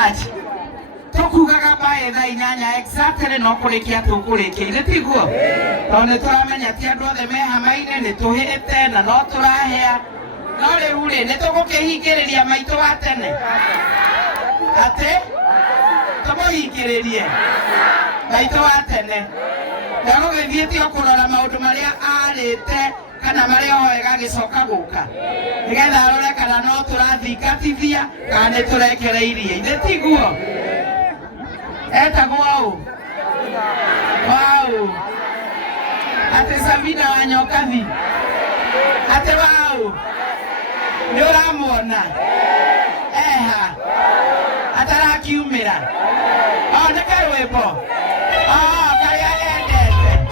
much. Tukugaga bae tha inyanya exactly no kurikia tukurikia ile tiguo tone turamenya ti andu othe me hamaine ni tuhite na no turahea no riu ri ni tugukihingiriria maitu wa tene ate tumuhingiririe maitu wa tene ndagugithiĩte kurora maundu maria arite kana maria hoega gicoka guka nigetha arore kana no turathingatithia kana ni turekereirie ile tiguo eta guau wow ate Sabina wanyokathi ate wow ni uramwona eha atarakiumira ne karwimbo karia endete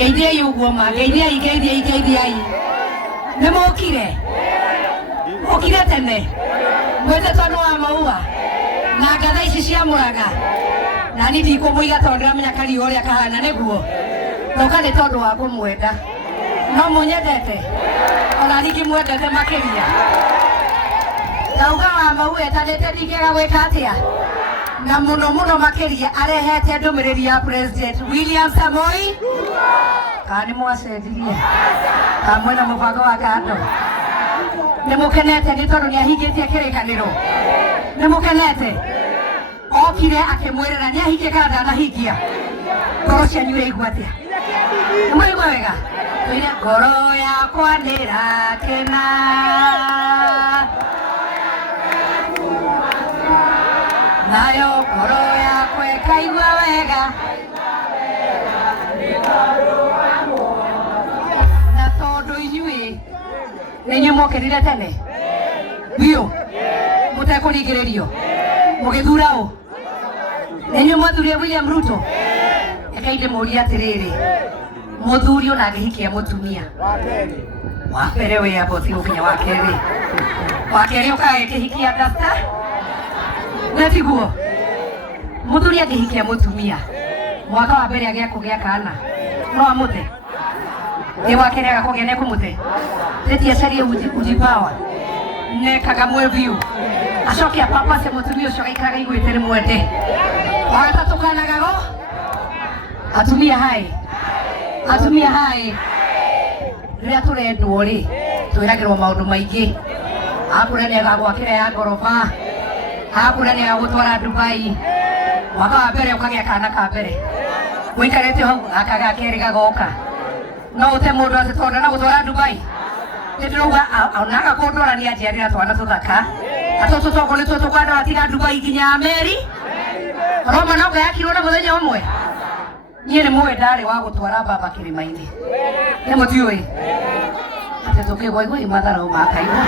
Geithia yugo ma geithia ne mokire tene mwete tonu wa maua na ngatha ici cia muraga na ni ndikumuiga tondu ndiramenya kariu uria kahana niguo noka ni tondu wa kumwenda no munyendete ona ningĩ mwendete makiria ndauga wa maua etanĩte ndingĩaga gwĩka atĩa na muno makiria arehete ndumiriri ya President William Samoei kani mwacendirie kamwena mubango wa kando nimukenete ni tondu niahingitie kirikaniro nimukenete okire akimwirira niahingie kana ndanahingia ngoro cianyu iraigua atia nimuraigua wega twire ngoro yakwa nirakena nayo ngoro yakwa ikaigua wega na tondu inyuĩ nĩnyuĩ mokĩrire tene biũ mũtekũringĩrĩrio mũgĩthura ũ nĩnyuĩ mwathurire William Ruto reke ndĩmũrie atĩrĩrĩ mũthuri ona angĩhikia mũtumia wa mbere wĩ aboti gũkinya wa kerĩ ũkaga gĩkĩhikia ndasta netiguo mũthuri angĩhikia mũtumia mwaka wa mbere agĩa kũgĩa kana no amũte wa kerĩ agakũgĩa nekũmũte rĩtiacarie ujipawa nekaga mweviu acoke apapase mũtumia ũcio agaikaraga iguĩte nĩ mwende wagatatũ kanagago atumia hai rĩrĩa tũrendwo rĩ twĩragĩrwo maũndũ maingĩ akũrĩa nĩagagwakĩra ya ngoroba akũrĩa nĩagagũtwara Dubai mwaka wa mbere ũkagĩa kana ka mbere wĩikarĩte hau gaka ga kerĩ gagoka no ũte mũndũ atĩ tondu na gũtwara Dubai nĩndĩrauga onaga kũndorania njiarĩra twana tũthaka atũtũ tũkoretwo tũkwandora tiga Dubai nginya Meri Roma no gayakirwo na mũthenya ũmwe niĩ nĩ mũĩ ndarĩ wa gũtwara baba kĩrĩma-inĩ nĩ mũtiũĩ atĩ tũkĩgwaigua matharau makaigua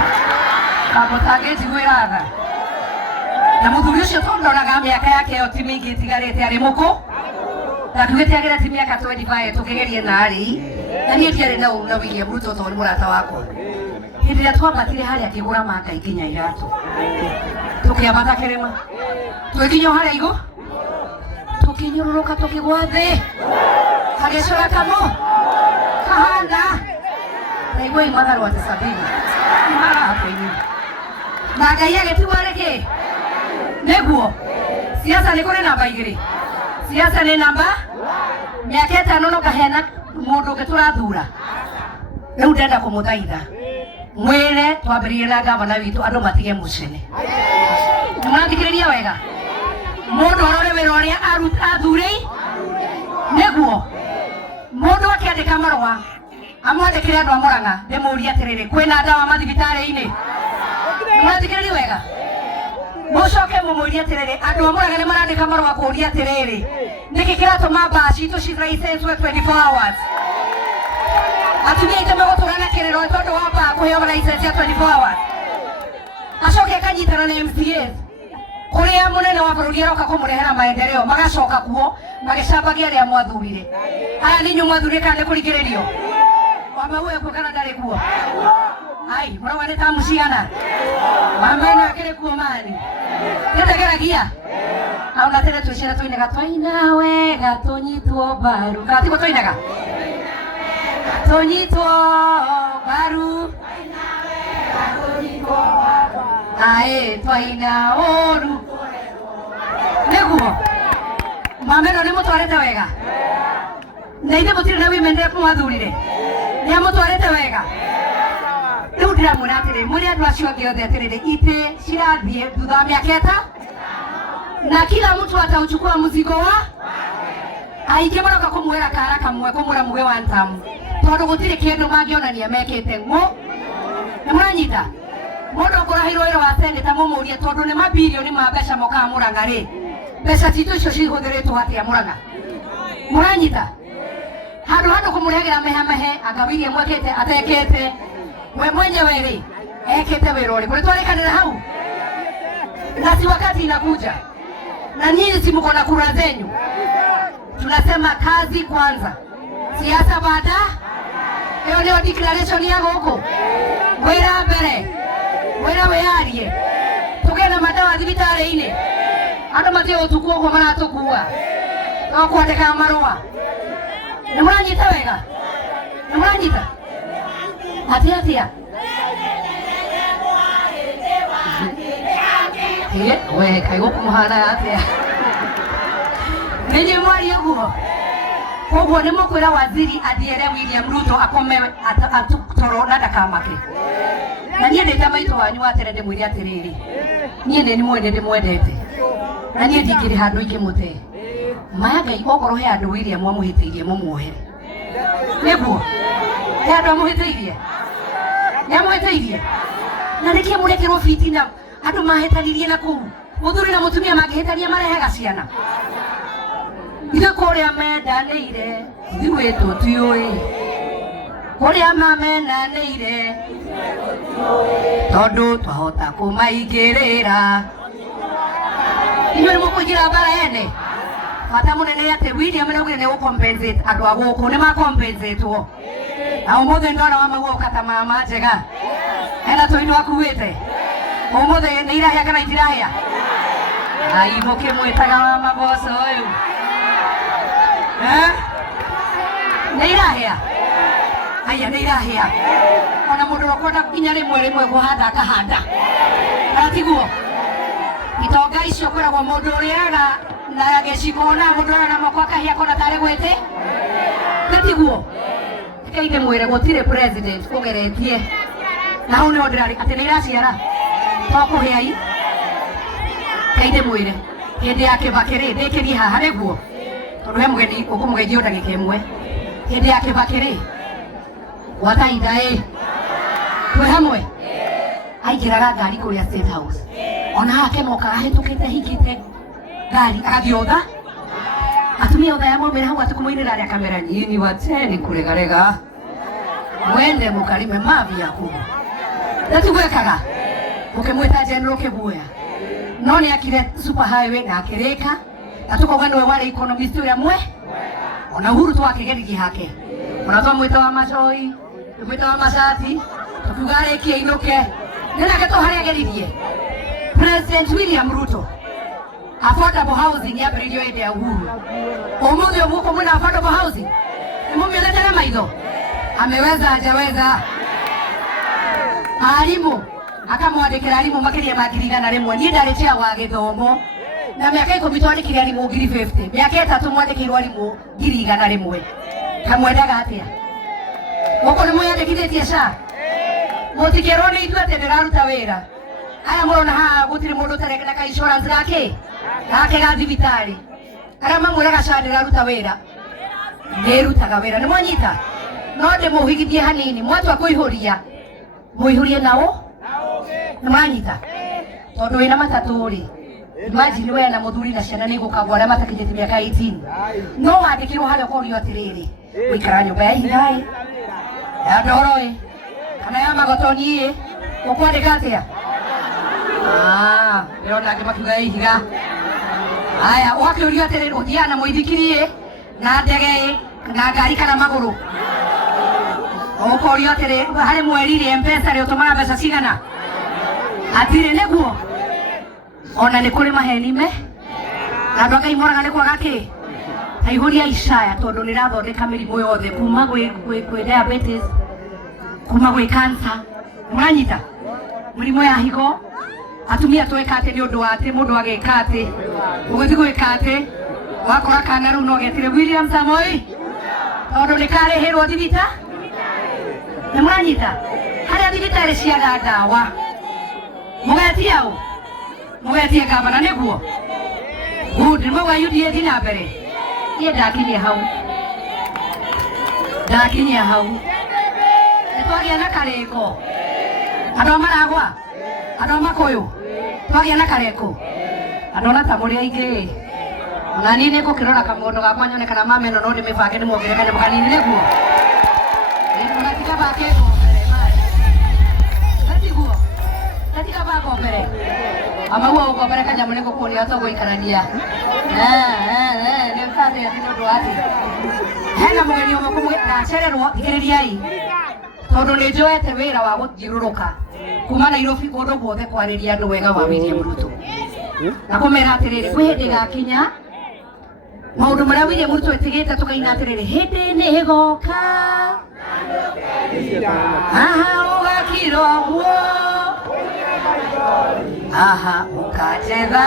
kamũtangĩnjiguĩra tha na mũthuri ũcio tũndoraga mĩaka yake ĩyo ti mĩingĩ ĩtigarĩte arĩ mũkũ na tugĩte agĩra ti mĩaka 25 tũkĩgerie narĩ na niĩ ndiarĩ na ũru na William Ruto tondũ nĩ mũrata wakwa hĩndĩ ĩrĩa twambatire harĩa akĩgũra Makai nginya iratũ tũkĩambata kĩrĩma twĩkinya harĩa igũ tũkĩnyũrũrũka tũkĩgwa thĩ hagĩcũra kamo kahanda na igua imatharũ atĩ Sabina hapo-inĩ na Ngai agĩtigwo rĩkĩ nĩguo siasa nĩ kũrĩ namba igĩrĩ siasa nĩ namba mĩaka ĩtano no kahena mũndũ ũngĩ tũrathura rĩu ndenda kũmũthaitha mwĩre twambĩrĩrie na gavana witũ andũ matige mũcene nĩmũrathikĩrĩria wega mũndũ arore wĩra ũrĩa athurĩ andika marwa amwandikire andu amuranga ndemuria atiriri kwina ndawa mathibitari-ini mwathikiriri wega mucoke mumuria atiriri andu amuranga ni marandika marwa kuria atiriri niki kiratuma mbaci tucithira icenswe 24 hours atumia iteme gutura na kiriro tondu wa mba kuheo license ya 24 hours acoke akanyitana na MCA kuria munene wa bururi aroka kumurehera maendeleo magacoka kuo magicambagia aria mwathurire aya ninyu mwathurire kana kurigiririo wamawe kukana ndari kuo ai murawa ni tamu ciana wamena akire kuo mani tetegeragia au na tere tucira tuinaga twaina wega tunyitwo baru katiko twainaga tunyitwo baru ae twaina oru neguo mameno ni mutwarete wega na inde mutire na women rep mwathurire ni amutwarete wega riu ndiramwira atiri muri andu acio angi othe atiriri ite cirathie thutha wa miaka eta na kila mtu atauchukua mzigo wa aingi maroka kumwira kara kamwe kumwira muge wa ntamu tondu gutire kindu mangionania mekite ngo ni muranyita mundu ukurahirwo wira wa seneta mumurie tondu ni mabilioni ma mbeca mokaga Murang'a ri mbeca citu icio cihuthiritwo atia Murang'a muranyita handu kumurehera mehemehe agawirie mwekete atekete we mwenyewe ri ekete wira uri kuri twarikanira hau na si wakati inakuja na nyinyi si mko na kura zenyu tunasema kazi kwanza siasa baada hiyo ndio declaration ya huko wira mbere wira wearie tugena madawa thibitari-ini andu matio utukuo kwa maratukua no kwandika marua ni muranyita wega ni muranyita atia we kaigo kumuhana atia ninyi mwari uguo koguo ni mukwira waziri athiere William Ruto akome atutoro na ndakamake na niĩ ndĩ ta maitũ wanyu atere ndĩmwĩre atĩrĩrĩ niĩ nĩ mwene ndĩmwendete na niĩ ndingĩrĩ handũ ingĩmũte maya Ngai okorwo he andũ William amũhĩtĩirie mũmuohere nĩguo he andũ amũhĩtĩirie nĩamũhĩtĩirie na nĩkĩo mũrekerwo fitina andũ mahĩtanirie na kũu mũthuri na mũtumia mangĩhĩtania marehega ciana ithe kũrĩa mendanĩire ithuĩ tũtiũĩ kuria mamenanĩire tondu twahota kumaingĩrĩra inyuĩ nĩmũkũingĩra mbara ene bata mũnene atĩ William nĩaugire nĩ gũcompensate andũ a gũkũ nĩ macompensatwo na ũmũthĩ ndona wamaguoka ta mama njega hena tũinũ akuĩte ũmũthĩ nĩ irahĩa kana itirahĩa ai mũkĩmwĩtaga wa maboco ũyũ nĩ irahĩa aya nĩ irahĩa ona mũndũ ũkwenda kinya rĩmwe kũhanda akahanda atiguo itonga icio kwĩragwo mũndũ ũrĩaga na gĩciko na mũndũ ũrĩa na moko akahĩa kona tarĩ gwĩte atiguo ĩkainde mwĩre gũtirĩ president ũgeretie na hau nĩho ndĩrarĩ atĩ nĩ iraciara tokũhĩai kainde mwĩre hĩndĩ ya Kĩbakĩ rĩ ndĩkĩrie haha nĩguo tondu he mugeni ũkũmũgeithio ndagĩka ĩmwe hĩndĩ ya Kĩbakĩ rĩ watainda twĩ hamwe aingĩraga ngari kũrĩa State House ona hake mokaga hĩtũkĩte hingĩte ngari agathiĩ otha atumia otha yamwaumĩra hau atukũmũinĩra arĩa kamera nyinyi wacheni kuregarega mwende mũkarime mavi ya kugu natugwekaga mũkĩmwĩta General Kĩguoya no nĩakire super highway na akĩrĩka na tukauga nĩwe warĩ economist ũrĩa mwe ona Uhuru twakĩgeririe hake ona twamwĩta wa macoi twĩta wa macati tukiuga arĩkie ainũke nĩnake to harĩa ageririe President William Ruto affordable housing yambĩrĩirio hĩndĩ ya Uhuru ũmũthĩ ũguo mwĩna affordable housing nĩmũmĩonete na maitho ameweza hajaweza arimũ akamwandĩkĩra arimũ makĩria ma 100,000 niĩ ndarĩ cia wa gĩthomo na mĩaka 10 twandĩkire arimũ 50,000 mĩaka 3 mwandĩkĩirwo arimũ 100,000 kamwendaga atĩa gũkũ nĩ mwĩyandĩkithĩtie SHA mũtikĩrwo nĩ ithuĩ atĩ ndĩraruta wĩra aya mũrona haha gũtirĩ mũndũ ũtareka na ka insurance gake ga thibitarĩ arĩa mamwĩraga SHA ndĩraruta wĩra nĩrutaga wĩra nĩ mwanyita no de muhigithie hanini mwatua kuihuria muihurie nao mwanyita tondu wina matatu ri imagine we na muthuri na ciana ni gukagwa aria matakinyite miaka 18 no wandikirwo haria korio atiriri wikara nyumba ya ihai ya ndoroi kana ya magotoni ukwandika atia ndona ngimakiuga ihiga aya wakiuria atiriri uthiana muithikirie na ndege na ngari kana maguru ukorio atiriri hari mweri ri mpesa ri utumana mbeca cigana atire neguo ona ni kuri maheni me na ndoka imoraga ni kwaga ki aihuria Isaya tondu ni rathondeka mirimu yothe kuma gwi diabetes kuma gwi cancer muranyita mirimu ya higo atumia tweka ati ni undu wa ati mundu ageka ati ugithi gwika ati wakora kana riu no getire William Samoei tondu ni karehirwo thibita ni muranyita haria thibitari ciaga ndawa mugetia u mugetie gavana niguo good mwa UDA thina mbere nie ndakinyia hau twagia na kareko andu maragwa andu makuyu twagia na kareko andu na ta muri aingi ona ni ne kukirora kamundu gakwa nyone kana mama eno no ndimibange ni mwongere kana mukanini niguo munatika bakego mbere natiguo natika bako mbere amaua uko mbere kanyamu niko kuoni watu guikarania ni mfate ya ndodo ati hena mugeni umwe kumwe na cererwo thikiririai tondu ni njoete wira wa guthiururuka kuma Nairobi kundu guothe kwariria andu wega wa William Ruto na kumera atiriri kwi hindi gakinya maundu maria William Ruto etigite tukaina atiriri hindi ni igoka ugakirwo guo ukachetha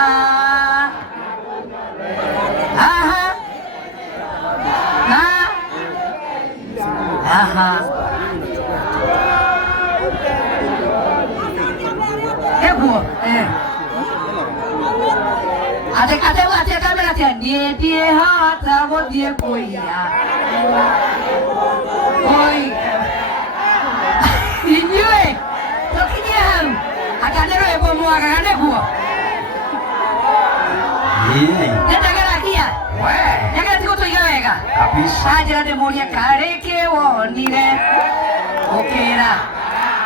eguo ate kamera tia ndie hata guthie kuia oi inyue tokinyia hau akanero ebo mwaga neguo ndagera kia ndagera tiko toiga wega kabisa ajira de moria kareke wonire okera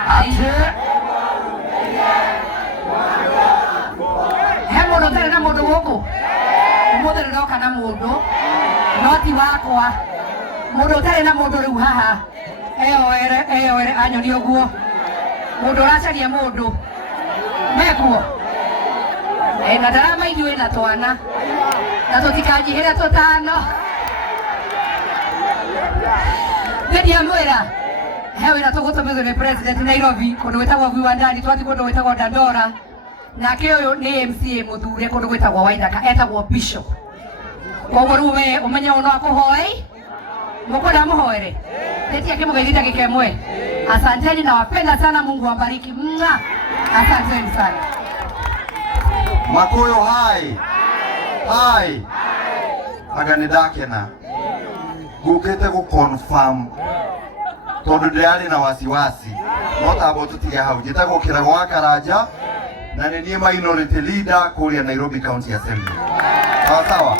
ate hemo no tena mundu guku umuthe ndoka na mundu noti wakwa mundu tare na mundu riu haha eyoere anyoni uguo mundu racaria mundu mekuo na ndarama inyue na twana na tutikajihira tutano ndia mwira he wira tugutumizwo ni president Nairobi kundu gwitagwo Gwi wa Ndani twati kundu gwitagwo Dandora nake uyu ni MCA muthure kundu gwitagwo Waithaka etagwo Bishop koguo riu we umenye uno akuhoi mukwenda muhoere tetia kimugeithia gikemwe asanteni na wapenda sana Mungu awabariki asanteni sana Makuyu hai agani dakena gukete ku confirm tondu ndiari na wasiwasi no tabo tutiga hau njitagwo kirago wa Karanja na ni minority leader kuria Nairobi County Assembly sawa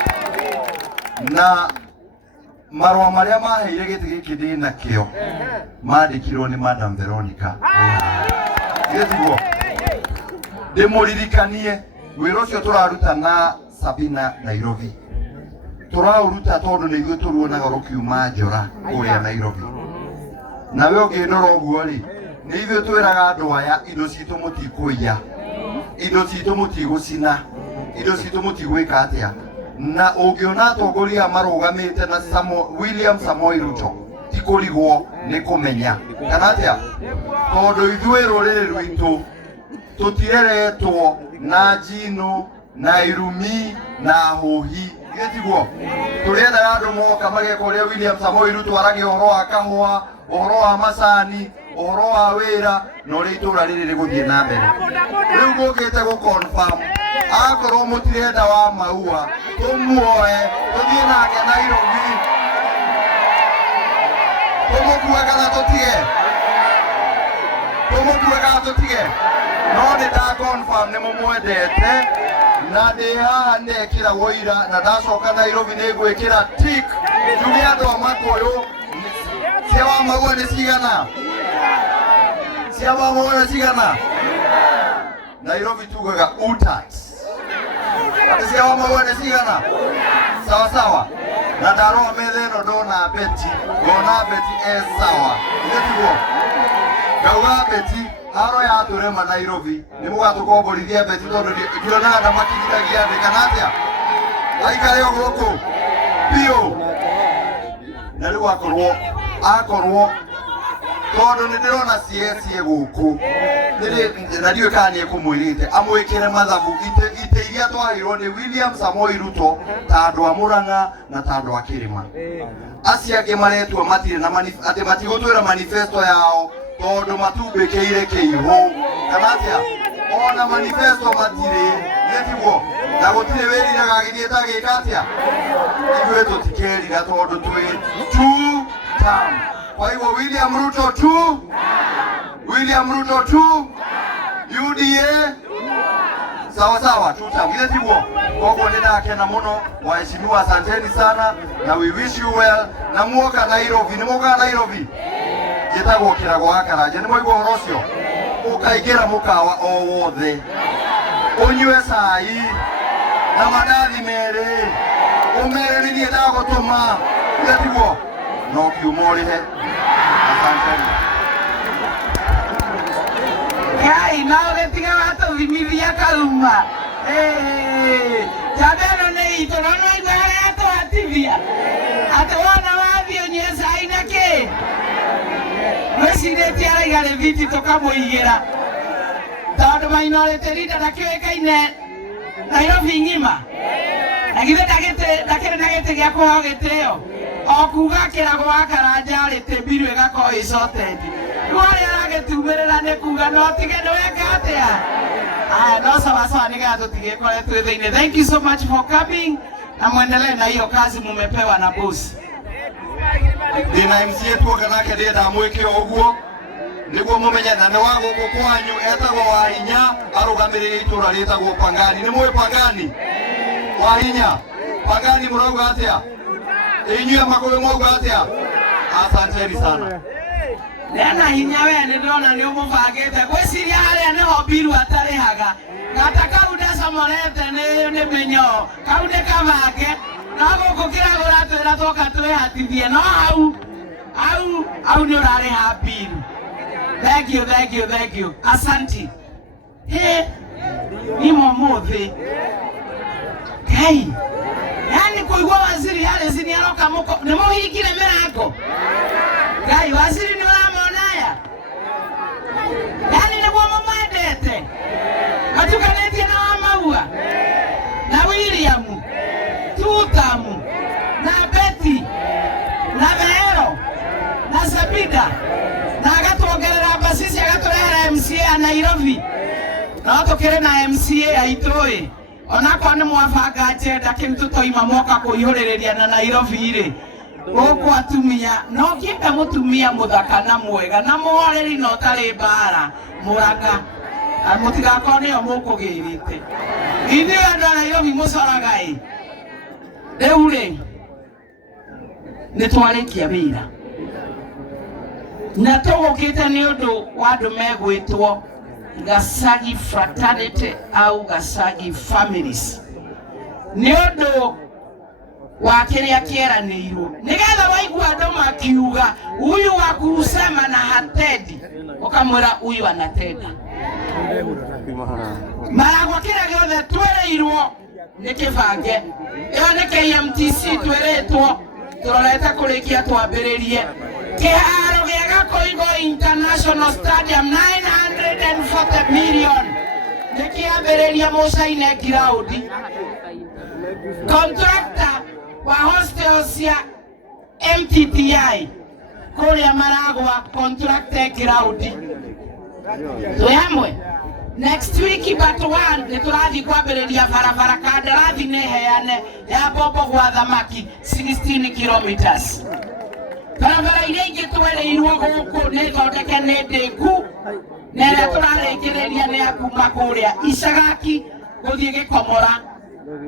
na marwa maria maheire giti giki ndina kio mandikirwo ni Madam Veronica gitiguo ndimuririkanie wira ucio turaruta na Sabina Nairobi turauruta tondu ni ithuĩ turuonaga rukiuma Njora kuria Nairobi nawe ungindora uguo ri ni ithuĩ twiraga andu aya indo citu mutikuiya indo citu mutigucina indo citu mutigwika atia na ungiona atongoria marugamite na William Samoei Ruto tikurigwo ni kumenya kana atia tondu ithuĩ ruriri rwitu tutireretwo na njino na irumi na hohi getiguo turenda andu moka mageka uria William Samoei Ruto arage uhoro wa kahua uhoro wa macani uhoro wa wira no ri itura riri riguthie na mbere riu gukite gu confirm akorwo mutirenda wa maua tumuoe tuthie nake Nairobi tumukuo kana tutige kana tutige no ni da confirm ni mumwendete na ndi haha ndekira woira na ndacoka Nairobi ni gwikira tik njuge andu amakoyo cia wa magua ni cigana cia wa magua ni cigana Nairobi tugaga utat ati cia wa magua ni cigana sawa sawa na ndaroa metha ino ndona beti ngona beti sawa itiguo ngauga beti haro ya turema Nairobi ni mugatukomborithia beti tondu ndirona na makithiragia thĩ kana atia aikare o guku bio na riu akorwo tondu ni ndirona cie guku na ndiũ kana nĩ kumwirite amwikire mathabu ite iria twahirwo ni William Samoei Ruto ta andu a Murang'a na ta andu a Kirima acia angĩ maretwo matire na ati matigutwira manifesto yao tondu matumbĩkĩire kĩihu kana atia ona manifesto matire netiguo na gũtirĩ wĩriraga gĩthiĩta gĩka atia ithuĩ tũtikerira tondu twĩ two term kwa hivyo William Ruto tu UDA sawa sawa tutamgile tiguo koguo nindakena muno waheshimiwa asanteni sana na we wish you well na muoka Nairobi ni muoka Nairobi gitagwo kirago Karanja ni moigwo horo ucio ukaingĩra mukawa o wothe unywe cai na mandathi merĩ umerĩrie ndagũtũma tiguo no kiumo rihe asanteni Kai nao getiga watuthimithia karuma jabeno nĩ itũ no igwa harĩa twatithia atĩ wona wathio nyesa aina kĩ wĩcirĩtie araiga rĩthiti tũkamũigĩra tondũ Minority Leader ndakĩũĩkaine Nairobi ng'ima na githĩ ndakĩrĩ na gĩtĩ gĩa kũheo gĩtĩo o kuga kĩrago wa Karanja rĩtĩ mbiru ĩgakorwo ĩcoteti rĩu harĩa aragĩtumĩrĩra nĩ kuga no tige nĩweka atĩa no sawasawa nĩgetha tũtigĩkore twĩ thĩinĩ. Thank you so much for coming na mwendelee na hiyo kazi mumepewa na boss. Ndina MCA tuoka nake ndĩenda mwĩke ũguo nĩguo mũmenye na nĩ wa gũkũ kwanyu etagwo Wahinya arũgamĩrĩire itũra rĩtagwo Pangani. Nĩ mũĩ Pangani? Wahinya Pangani mũrauga atĩa? Inyuĩ Makũyũ mwauga atĩa? Asanteni sana. Nena hinya we nĩ ndona nĩ ũmũbangĩte gwĩciria harĩa nĩho mbiru atarĩhaga gata kau ndacamorete nĩ mĩnyoo kau nĩ kabange no gũkũ kĩrago ũratwĩra twoka twĩhatithie no hau nĩ ũrarĩha mbiru. Thank you asanti nimo mũthĩ Kai yani kũigua waziri Harris nĩ aroka nĩ mũhingire mĩrango Kai waziri nĩ ũramonaya yani nĩguo mũmwendete gatukanĩtie na Wamaua na William Tutamu na Betty na Vero na Sabida na agatuongerera Basisi agatũrehera MCA a Nairobi no tũkĩrĩ na MCA aitũĩ onakwa nĩ mwabanga njenda kĩmtũtoima moka kũihũrĩrĩria na Nairobi rĩ gũkũ atumia no kĩenda mũtumia mũthaka na mwega na mũhoreri no tarĩ mbara Mũrang'a mũtigakorwo nĩyo mũkũgĩrĩte ithuĩ andũ a Nairobi mũcoraga rĩu rĩ nĩ twarĩkia wĩra na tũgũkĩte nĩ ũndũ wa andũ megwĩtwo Gachagi fraternity au Gachagi families nĩ ũndũ wa kĩrĩa kĩeranĩirwo nĩgetha waigua andũ makiuga huyu wa kusema na hatendi ukamwĩra huyu anatenda maragwa kĩrĩa gĩothe twereirwo nĩ kĩbange ĩyo nĩ KMTC twĩrĩtwo tũrorete kũrĩkia twambĩrĩrie kĩharo gĩa Gakoigo International Stadium 940 million nĩ kĩambĩrĩria Mũcaine ground contractor wa hostel cia MTTI kũrĩa Maragwa contractor ground twĩ hamwe next week but one nĩ tũrathiĩ kwambĩrĩria barabara kandarathi nĩ heane ya Bombo gwa thamaki 16 kilometers barabara iria ingĩ twereirwo gũkũ nĩ thondeke nĩ ndĩku na ĩrĩa tũrarĩkĩrĩria nĩ ya kuma kũrĩa Icagaki gũthiĩ Gĩkomora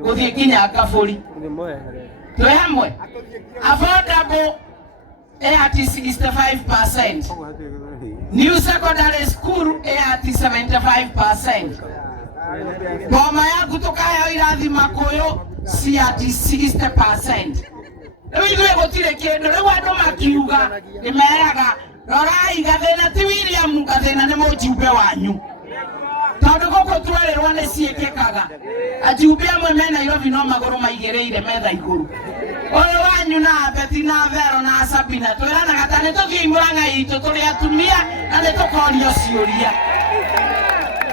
gũthiĩ nginya Ngabũri. Twĩ hamwe? Affordable at 65%. New secondary school at 75%. Boma yangu tukaheo irathi Makuyu si at 60%. Rĩu ithuĩ gũtirĩ kĩndũ, rĩu andũ makiuga nĩmeraga rorai gathĩna ti William, gathĩna nĩ mũjumbe wanyu. Tondũ gũkũ twerĩrwo nĩ ciĩkĩkaga. Ajumbe amwe me Nairobi no magũrũ maigĩrĩire metha igũrũ. Ũyũ wanyu na Beti na Vero na Sabina twĩranaga ta nĩtũthiĩ Murang'a itũ tũrĩ atumia na nĩtũkorio ciũria.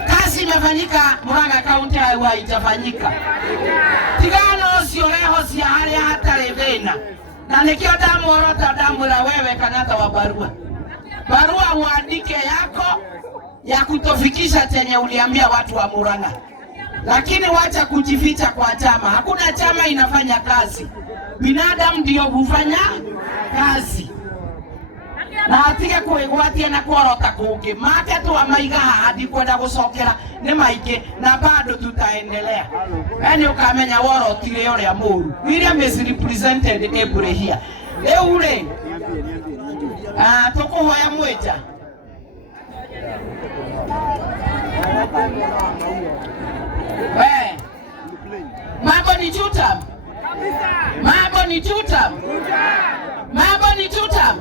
Kazi imefanyika Murang'a kaunti au haijafanyika? Tigano ũcio ũrehocia harĩa hatarĩ thĩna. Na nĩkĩo ndamũorota ndamwĩra wewe Kang'ata wa barua uandike yako ya kutofikisha chenye uliambia watu wa Murang'a. Lakini wacha kujificha kwa chama. Hakuna chama inafanya kazi. Binadamu ndio hufanya kazi. Na atige kwĩgwatia na kuorota kũngĩ. Make twamaiga hadi kwenda gũcokera nĩ maingĩ na bado tutaendelea. Yaani ukamenya worotire ũrĩa mũru. William is represented every here. Rĩu rĩ tũkũhoya mwĩta. Mambo ni tutam. Mambo ni tutam. Mambo ni tutam.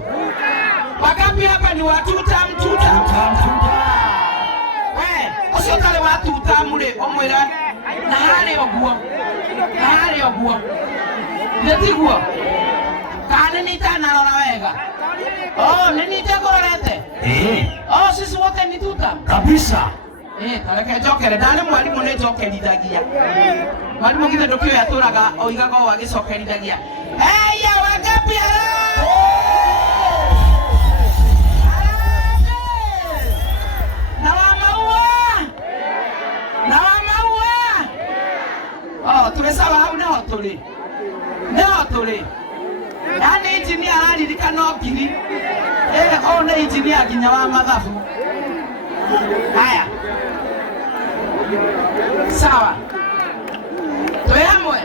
Wakapi hapa ni watutam tutam. Ucio tale watu utamule omwera na hale oguo. Na hale oguo. Netiguo. Kana nitanarora wega. Oh, nĩnĩtegororete. Oh, sisi wote ni tutam. Kabisa. Tareke njokere ndani mwalimu nĩ njokerithagia. Mwalimu kithe ndũkĩoya tũraga oigaga o agĩcokerithagia. Ya wangapi tumesawa hau naho tũrĩ. Yaani injinia araririkana ngiri. Nĩ injinia nginya wa mathabu. Haya. Sawa. Twĩ hamwe.